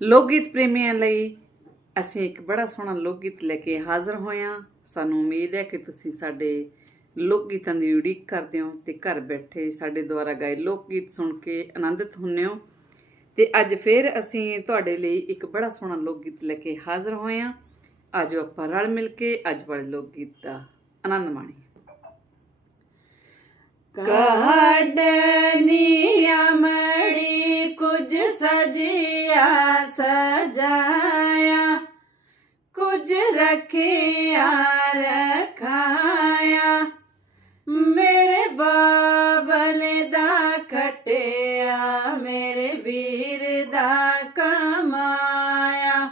ਲੋਕ ਗੀਤ ਪ੍ਰੇਮੀਆਂ ਲਈ ਅਸੀਂ ਇੱਕ ਬੜਾ ਸੋਹਣਾ ਲੋਕ ਗੀਤ ਲੈ ਕੇ ਹਾਜ਼ਰ ਹੋਏ ਹਾਂ। ਸਾਨੂੰ ਉਮੀਦ ਹੈ ਕਿ ਤੁਸੀਂ ਸਾਡੇ ਲੋਕ ਗੀਤਾਂ ਦੀ ਉਡੀਕ ਕਰਦੇ ਹੋ ਤੇ ਘਰ ਬੈਠੇ ਸਾਡੇ ਦੁਆਰਾ ਗਾਏ ਲੋਕ ਗੀਤ ਸੁਣ ਕੇ ਆਨੰਦਿਤ ਹੁੰਨੇ ਹੋ। ਤੇ ਅੱਜ ਫੇਰ ਅਸੀਂ ਤੁਹਾਡੇ ਲਈ ਇੱਕ ਬੜਾ ਸੋਹਣਾ ਲੋਕ ਗੀਤ ਲੈ ਕੇ ਹਾਜ਼ਰ ਹੋਏ ਹਾਂ। ਆਜੋ ਆਪਾਂ ਰਲ ਮਿਲ ਕੇ ਅੱਜ ਵਾਲੇ ਲੋਕ ਗੀਤ ਦਾ ਆਨੰਦ ਮਾਣੀਏ। ਕਾਡਨੀ ਅਮੜੀ ਕੁਝ ਸਜਿਆ ਰਖਾਇਆ ਮੇਰੇ ਬਾਬਲ ਦਾ ਖਟਿਆ ਮੇਰੇ ਵੀਰ ਦਾ ਕਮਾਇਆ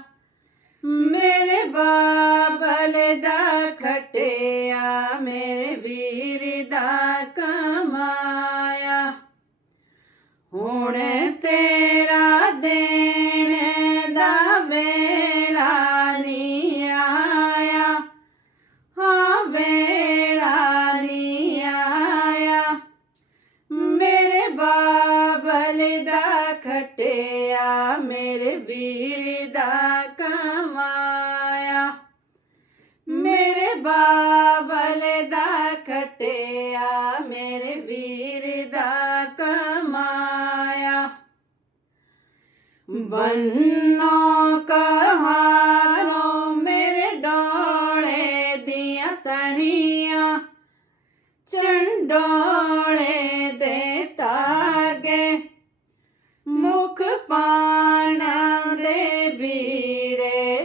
ਮੇਰੇ ਬਾਬਲ ਦਾ ਖਟਿਆ ਮੇਰੇ ਵੀਰ ਦਾ ਕਮਾਇਆ ਹੁਣ ਤੇਰਾ ਬਾਬਲ ਦਾ ਖਟਿਆ, ਮੇਰੇ ਵੀਰ ਦਾ ਕਮਾਇਆ ਮੇਰੇ ਬਾਬਲ ਦਾ ਖਟਿਆ, ਮੇਰੇ ਵੀਰ ਦਾ ਕਮਾਇਆ ਬੰਨੋ ਕਹਾਰੋ ਮੇਰੇ ਡੋਲੇ ਦੀਆਂ ਤਣੀਆਂ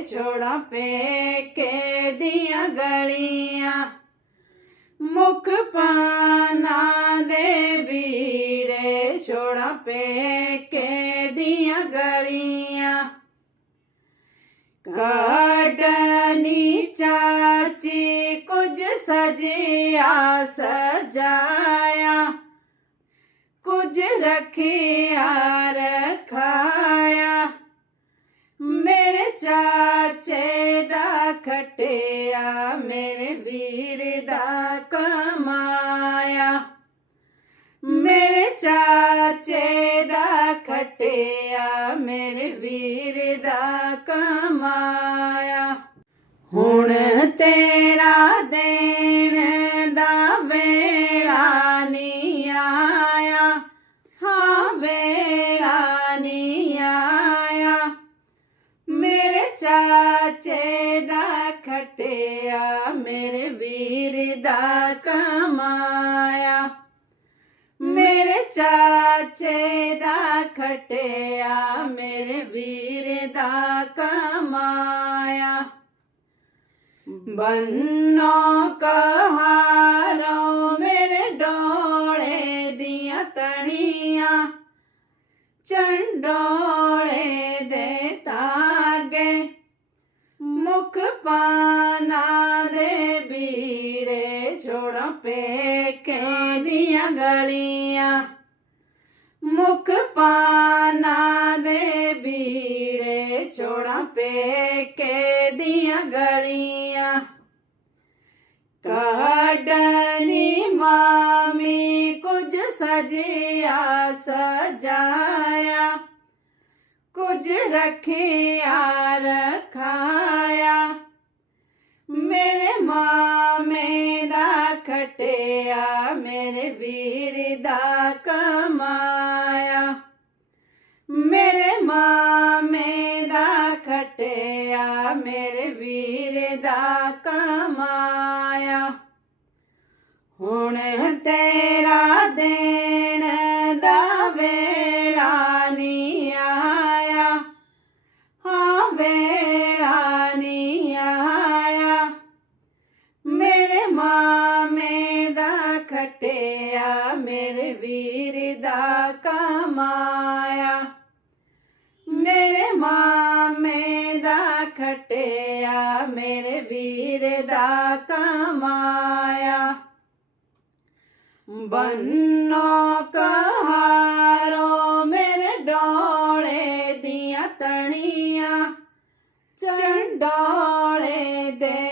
ਛੋੜਾਂ ਪੇਕੇ ਦੀਆਂ ਗਲੀਆਂ, ਮੁਖ ਪਾਣਾ ਦੇ ਬੀੜੇ ਛੋੜਾਂ ਪੇਕੇ ਦੀਆਂ ਗਲੀਆਂ। ਕਾਡਨੀ ਚਾਚੀ ਕੁਝ ਸਜਿਆ, ਸਜਾਇਆ, ਕੁਝ ਰੱਖਿਆ, ਰਖਾਇਆ। ਚਾਚੇ ਦਾ ਖਟਿਆ, ਮੇਰੇ ਵੀਰ ਦਾ ਕਮਾਇਆ। ਮੇਰੇ ਚਾਚੇ ਦਾ ਖਟਿਆ, ਮੇਰੇ ਵੀਰ ਦਾ ਕਮਾਇਆ। ਚਾਚੇ ਦਾ ਖਟਿਆ, ਮੇਰੇ ਵੀਰ ਦਾ ਕਮਾਇਆ। ਮੇਰੇ ਚਾਚੇ ਦਾ ਖਟਿਆ, ਮੇਰੇ ਵੀਰ ਦਾ ਕਮਾਇਆ। ਬੰਨੋ ਕਹਾਰੋ ਮੇਰੇ ਡੋਲੇ ਦੀਆਂ ਤਣੀਆਂ, ਚੰਡੋਲੇ ਦੇ ਤਾਰ ਮੁਖ ਪਾਨਾ ਦੇ ਬੀੜੇ ਛੋੜਾ ਪੇਕੇ ਦੀਆਂ ਗਲੀਆਂ। ਮੁਖ ਪਾਨਾ ਦੇ ਬੀੜੇ ਛੋੜਾ ਪੇਕੇ ਦੀਆਂ ਗਲੀਆਂ। ਕਾਡਨੀ ਮਾਮੀ ਕੁਝ ਸਜਿਆ, ਸਜਾਇਆ। ਕੁਝ ਰੱਖਿਆ ਰਖਾਇਆ ਖਟਿਆ ਮੇਰੇ ਵੀਰ ਦਾ ਕਮਾਇਆ। ਮੇਰੇ ਮਾਮੇ ਦਾ ਖਟਿਆ, ਮੇਰੇ ਵੀਰ ਦਾ ਕਮਾਇਆ। ਹੁਣ ਤੇਰਾ ਦੇਣ ਦਾ ਵੇ ਖਟਿਆ ਮੇਰੇ ਵੀਰ ਦਾ ਕਮਾਇਆ। ਮੇਰੇ ਮਾਮੇ ਦਾ ਖਟਿਆ, ਮੇਰੇ ਵੀਰ ਦਾ ਕਮਾਇਆ। ਬੰਨੋ ਕਹਾਰੋ ਮੇਰੇ ਡੋਲੇ ਦੀਆਂ ਤਣੀਆਂ, ਚੰਡੋਲੇ ਦੇ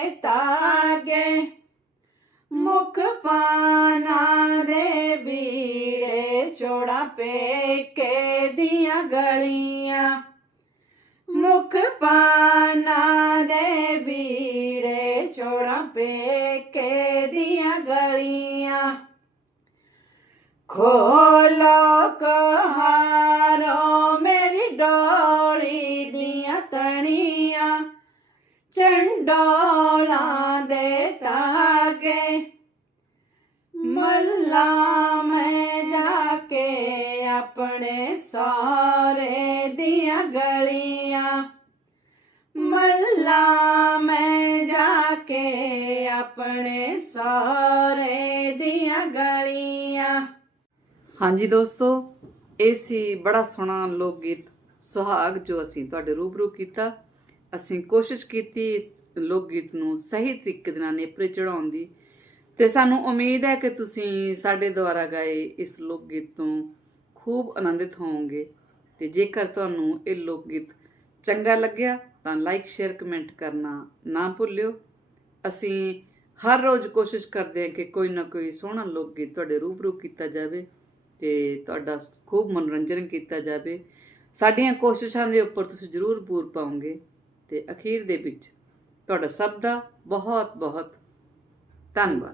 ਪਾਨਾ ਦੇ ਬੀੜੇ ਛੋੜਾ ਪੇਕੇ ਦੀਆਂ ਗਲੀਆਂ ਮੁਖ ਪਾਨਾ ਦੇ ਬੀੜੇ ਛੋੜਾ ਪੇਕੇ ਦੀਆਂ ਗਲੀਆਂ ਖੋਲੋ ਕਹਾਰੋ ਮੱਲਾ, ਮੈਂ ਜਾ ਕੇ ਆਪਣੇ ਸਾਰੇ ਦੀਆਂ ਗਲੀਆਂ। ਮੱਲਾ, ਮੈਂ ਜਾ ਕੇ ਆਪਣੇ ਸਾਰੇ ਦੀਆਂ ਗਲੀਆਂ। ਹਾਂਜੀ ਦੋਸਤੋ, ਇਹ ਸੀ ਬੜਾ ਸੋਹਣਾ ਲੋਕ ਗੀਤ ਸੁਹਾਗ ਜੋ ਅਸੀਂ ਤੁਹਾਡੇ ਰੂਬਰੂ ਕੀਤਾ। ਅਸੀਂ ਕੋਸ਼ਿਸ਼ ਕੀਤੀ ਇਸ ਲੋਕ ਗੀਤ ਨੂੰ ਸਹੀ ਤਰੀਕੇ ਦੇ ਨਾਲ ਨੇਪਰੇ ਚੜਾਉਣ ਦੀ। ਤੇ ਸਾਨੂੰ ਉਮੀਦ ਹੈ ਕਿ ਤੁਸੀਂ ਸਾਡੇ ਦੁਆਰਾ ਗਾਏ ਇਸ ਲੋਕ ਗੀਤ ਤੋਂ ਖੂਬ ਆਨੰਦਿਤ ਹੋਵੋਗੇ। ਤੇ ਜੇਕਰ ਤੁਹਾਨੂੰ ਇਹ ਲੋਕ ਗੀਤ ਚੰਗਾ ਲੱਗਿਆ, ਤਾਂ ਲਾਈਕ, ਸ਼ੇਅਰ, ਕਮੈਂਟ ਕਰਨਾ ਨਾ ਭੁੱਲਿਓ। ਅਸੀਂ ਹਰ ਰੋਜ਼ ਕੋਸ਼ਿਸ਼ ਕਰਦੇ ਹਾਂ ਕਿ ਕੋਈ ਨਾ ਕੋਈ ਸੋਹਣਾ ਲੋਕ ਗੀਤ ਤੁਹਾਡੇ ਰੂਬਰੂ ਕੀਤਾ ਜਾਵੇ ਤੇ ਤੁਹਾਡਾ ਖੂਬ ਮਨੋਰੰਜਨ ਕੀਤਾ ਜਾਵੇ। ਸਾਡੀਆਂ ਕੋਸ਼ਿਸ਼ਾਂ ਦੇ ਉੱਪਰ ਤੁਸੀਂ ਜ਼ਰੂਰ ਪੂਰ ਪਾਉਂਗੇ ਤੇ ਅਖੀਰ ਦੇ ਵਿੱਚ ਤੁਹਾਡਾ ਸਭ ਦਾ ਬਹੁਤ ਬਹੁਤ ਧੰਨਵਾਦ।